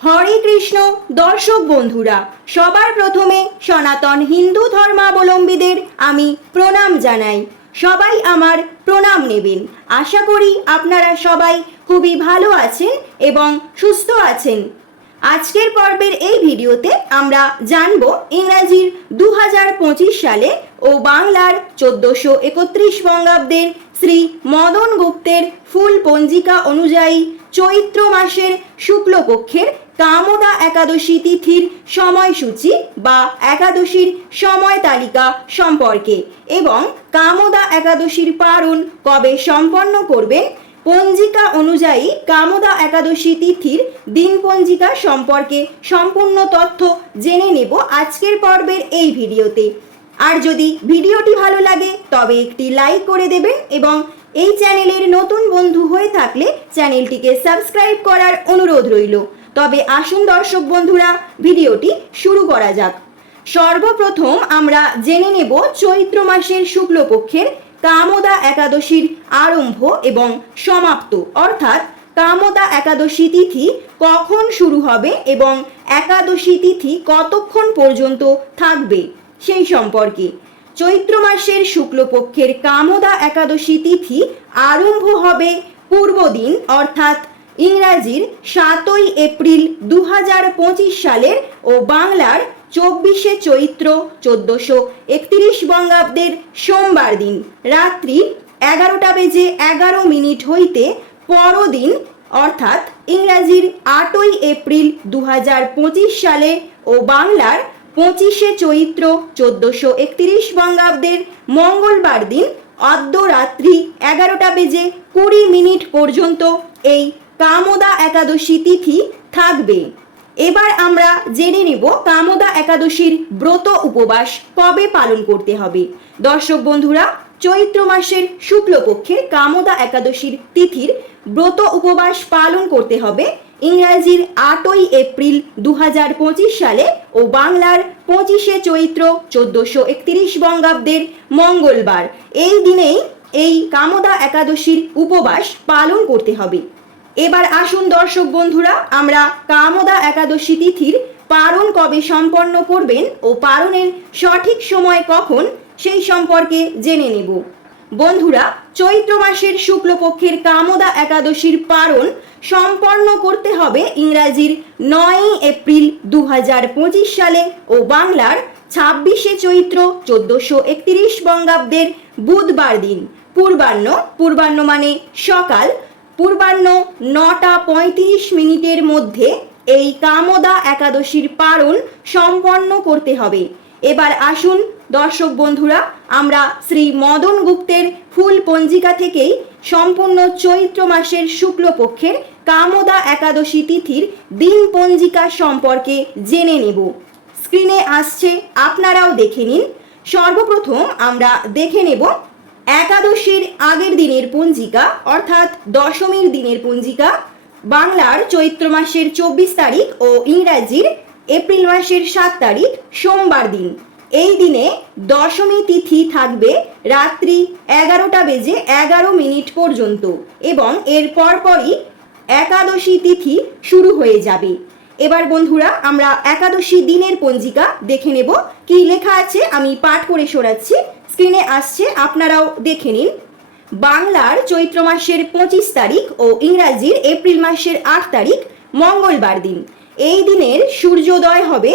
হরে কৃষ্ণ, দর্শক বন্ধুরা, সবার প্রথমে সনাতন হিন্দু ধর্মাবলম্বীদের আমি প্রণাম জানাই। সবাই আমার প্রণাম নেবেন। আশা করি আপনারা সবাই খুবই ভালো আছেন এবং সুস্থ আছেন। আজকের পর্বের এই ভিডিওতে আমরা জানব ইংরাজির দু হাজার পঁচিশ সালে ও বাংলার চোদ্দশো একত্রিশ বঙ্গাব্দের শ্রী মদন গুপ্তের ফুল পঞ্জিকা অনুযায়ী চৈত্র মাসের শুক্লপক্ষের কামদা একাদশী তিথির সময়সূচি বা একাদশীর সময় তালিকা সম্পর্কে এবং কামদা একাদশীর পারণ কবে সম্পন্ন করবেন পঞ্জিকা অনুযায়ী কামদা একাদশী তিথির দিন পঞ্জিকা সম্পর্কে সম্পূর্ণ তথ্য জেনে নেব আজকের পর্বের এই ভিডিওতে। আর যদি ভিডিওটি ভালো লাগে, তবে একটি লাইক করে দেবেন এবং এই চ্যানেলের নতুন বন্ধু হয়ে থাকলে চ্যানেলটিকে সাবস্ক্রাইব করার অনুরোধ রইল। তবে আসুন দর্শক বন্ধুরা, ভিডিওটি শুরু করা যাক। সর্বপ্রথম আমরা জেনে নেব চৈত্র মাসের শুক্লপক্ষের কামদা একাদশীর আরম্ভ এবং সমাপ্ত। অর্থাৎ কামদা একাদশী তিথি কখন শুরু হবে এবং একাদশী তিথি কতক্ষণ পর্যন্ত থাকবে? সেই সম্পর্কে। চৈত্র মাসের শুক্লপক্ষের কামদা একাদশী তিথি আরম্ভ হবে পূর্বদিন অর্থাৎ ইংরাজির সাতই এপ্রিল দু সালের ও বাংলার চব্বিশে চৈত্র চোদ্দশো একত্রিশ বঙ্গাব্দের সোমবার দিন। রাত্রি এগারোটা বেজে এগারো মিনিট হইতে পরদিন, অর্থাৎ ইংরাজির আটই এপ্রিল দু হাজার পঁচিশ সালে ও বাংলার পঁচিশে চৈত্র চোদ্দশো একত্রিশ বঙ্গাব্দের মঙ্গলবার দিন অর্ধরাত্রি এগারোটা বেজে কুড়ি মিনিট পর্যন্ত এই কামদা একাদশী তিথি থাকবে। এবার আমরা জেনে নেব কামদা একাদশীর ব্রত উপবাস কবে পালন করতে হবে। দর্শক বন্ধুরা, চৈত্র মাসের শুক্লপক্ষের কামদা একাদশীর তিথির ব্রত উপবাস পালন করতে হবে ইংরাজির আটই এপ্রিল দু হাজার পঁচিশ সালে ও বাংলার পঁচিশে চৈত্র চোদ্দশো একত্রিশ বঙ্গাব্দের মঙ্গলবার। এই দিনেই এই কামদা একাদশীর উপবাস পালন করতে হবে। এবার আসুন দর্শক বন্ধুরা, আমরা কামদা একাদশী তিথির পারণ কবে সম্পন্ন করবেন ও পারণের সঠিক সময় কখন, সেই সম্পর্কে জেনে নেব। বন্ধুরা চৈত্র মাসের শুক্লপক্ষের কামদা একাদশীর পারণ সম্পন্ন করতে হবে ইংরাজির নয়ই এপ্রিল দু হাজার পঁচিশ সালে ও বাংলার ছাব্বিশে চৈত্র চোদ্দশো একত্রিশ বঙ্গাব্দের বুধবার দিন। পূর্বাহ্ন পূর্বাহ্ন মানে সকাল, পূর্বাহ্ন নটা পঁয়ত্রিশ মিনিটের মধ্যে এই কামদা একাদশীর পারণ সম্পন্ন করতে হবে। এবার আসুন, দর্শক বন্ধুরা, আমরা শ্রী মদন গুপ্তের ফুল পঞ্জিকা থেকেই সম্পূর্ণ চৈত্র মাসের শুক্লপক্ষের কামদা একাদশী তিথির দিন পঞ্জিকা সম্পর্কে জেনে নেব। স্ক্রিনে আসছে, আপনারাও দেখে নিন। সর্বপ্রথম আমরা দেখে নেব একাদশীর আগের দিনের পঞ্জিকা, অর্থাৎ দশমীর দিনের পঞ্জিকা। বাংলার চৈত্র মাসের চব্বিশ তারিখ ও ইংরাজির এপ্রিল মাসের সাত তারিখ, সোমবার দিন। এই দিনে দশমী তিথি থাকবে রাত্রি এগারোটা বেজে এগারো মিনিট পর্যন্ত এবং এর পরপরই একাদশী তিথি শুরু হয়ে যাবে। এবার বন্ধুরা, আমরা একাদশী দিনের পঞ্জিকা দেখে নেব। কি লেখা আছে আমি পাঠ করে শোনাচ্ছি। স্ক্রিনে আসছে, আপনারাও দেখে নিন। বাংলার চৈত্র মাসের পঁচিশ তারিখ ও ইংরাজির এপ্রিল মাসের আট তারিখ মঙ্গলবার দিন। এই দিনের সূর্যোদয় হবে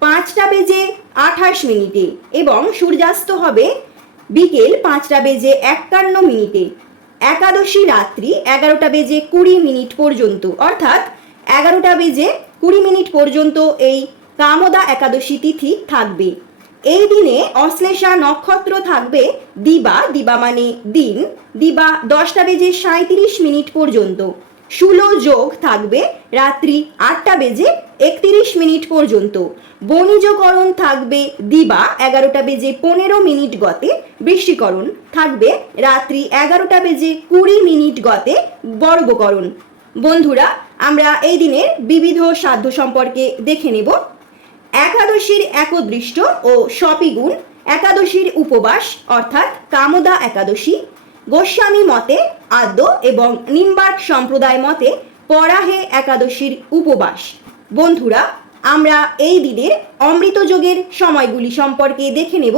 পাঁচটা বেজে আঠাশ মিনিটে এবং সূর্যাস্ত হবে বিকেল পাঁচটা বেজে একান্ন মিনিটে। একাদশী রাত্রি এগারোটা বেজে কুড়ি মিনিট পর্যন্ত। অর্থাৎ এগারোটা বেজে কুড়ি মিনিট পর্যন্ত এই কামদা একাদশী তিথি থাকবে। এই দিনে অশ্লেষা নক্ষত্র থাকবে দিবা। দিবা মানে দিন। দিবা দশটা বেজে সাঁত্রিশ মিনিট পর্যন্ত। ষোলো যোগ থাকবে রাত্রি আটটা বেজে একত্রিশ মিনিট পর্যন্ত। বণিজকরণ থাকবে দিবা এগারোটা বেজে পনেরো মিনিট গতে। বৃষ্টিকরণ থাকবে রাত্রি এগারোটা বেজে কুড়ি মিনিট গতে বর্গকরণ। বন্ধুরা, আমরা এই দিনের বিবিধ সাধ্য সম্পর্কে দেখে নেব। একাদশীর একদৃষ্ট ও সপিগুণ, একাদশীর উপবাস অর্থাৎ কামদা একাদশী গোস্বামী মতে আদ্য এবং নিম্বার্ক সম্প্রদায় মতে পরাহে একাদশীর উপবাস। বন্ধুরা, আমরা এই দিনের অমৃত যোগের সময়গুলি সম্পর্কে দেখে নেব।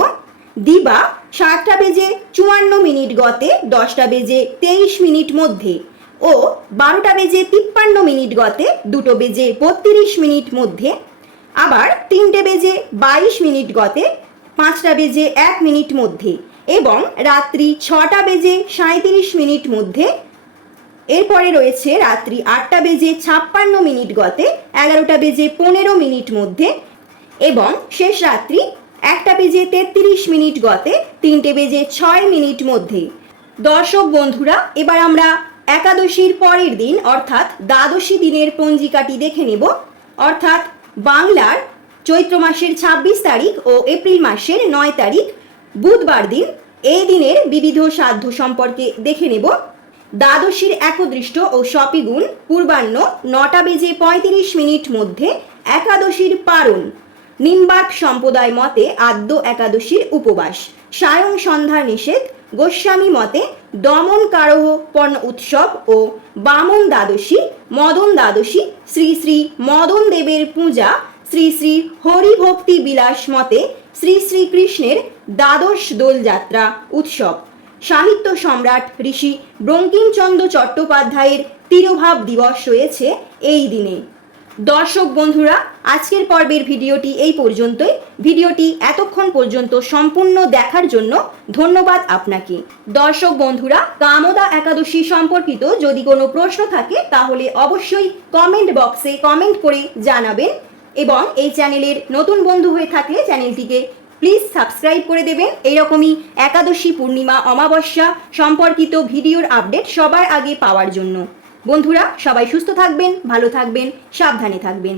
দিবা সাতটা বেজে চুয়ান্ন মিনিট গতে দশটা বেজে তেইশ মিনিট মধ্যে ও বারোটা বেজে তিপ্পান্ন মিনিট গতে দুটো বেজে বত্রিশ মিনিট মধ্যে। আবার তিনটে বেজে বাইশ মিনিট গতে পাঁচটা বেজে এক মিনিট মধ্যে। এবং রাত্রি ছটা বেজে সাঁত্রিশ মিনিট মধ্যে, এরপরে রয়েছে রাত্রি আটটা বেজে ছাপ্পান্ন মিনিট গতে, এগারোটা বেজে পনেরো মিনিট মধ্যে এবং শেষ রাত্রি একটা বেজে তেত্রিশ মিনিট গতে, তিনটে বেজে ছয় মিনিট মধ্যে। দর্শক বন্ধুরা, এবার আমরা একাদশীর পরের দিন, অর্থাৎ দ্বাদশী দিনের পঞ্জিকাটি দেখে নেব। অর্থাৎ বাংলার চৈত্র মাসের ছাব্বিশ তারিখ ও এপ্রিল মাসের নয় তারিখ, বুধবার দিন এই দিনের বিবিধ সাধ্য সম্পর্কে দেখে নেব। দ্বাদশীর একদৃষ্ট ও সপিগুণ পূর্বাহ্ন নটা বেজে পঁয়ত্রিশ মিনিট মধ্যে একাদশীর পারণ। নিম্বার্ক সম্প্রদায় মতে আদ্য একাদশীর উপবাস। সায়ং সন্ধ্যা নিষেধ। গোস্বামী মতে দমন কারহ পর্ণ উৎসব ও বামন দ্বাদশী, মদন দ্বাদশী, শ্রী শ্রী মদন দেবের পূজা, শ্রী শ্রী হরিভক্তি বিলাস মতে শ্রী শ্রীকৃষ্ণের দ্বাদশ দোলযাত্রা উৎসব। সাহিত্য সম্রাট ঋষি বঙ্কিমচন্দ্র চট্টোপাধ্যায়ের তিরোভাব দিবস রয়েছে এই দিনে। দর্শক বন্ধুরা, আজকের পর্বের ভিডিওটি এই পর্যন্তই। ভিডিওটি এতক্ষণ পর্যন্ত সম্পূর্ণ দেখার জন্য ধন্যবাদ আপনাকে। দর্শক বন্ধুরা, কামদা একাদশী সম্পর্কিত যদি কোনো প্রশ্ন থাকে, তাহলে অবশ্যই কমেন্ট বক্সে কমেন্ট করে জানাবেন এবং এই চ্যানেলের নতুন বন্ধু হয়ে থাকলে চ্যানেলটিকে প্লিজ সাবস্ক্রাইব করে দেবেন। এরকমই একাদশী পূর্ণিমা, অমাবস্যা সম্পর্কিত ভিডিওর আপডেট সবার আগে পাওয়ার জন্য। বন্ধুরা, সবাই সুস্থ থাকবেন, ভালো থাকবেন, সাবধানে থাকবেন।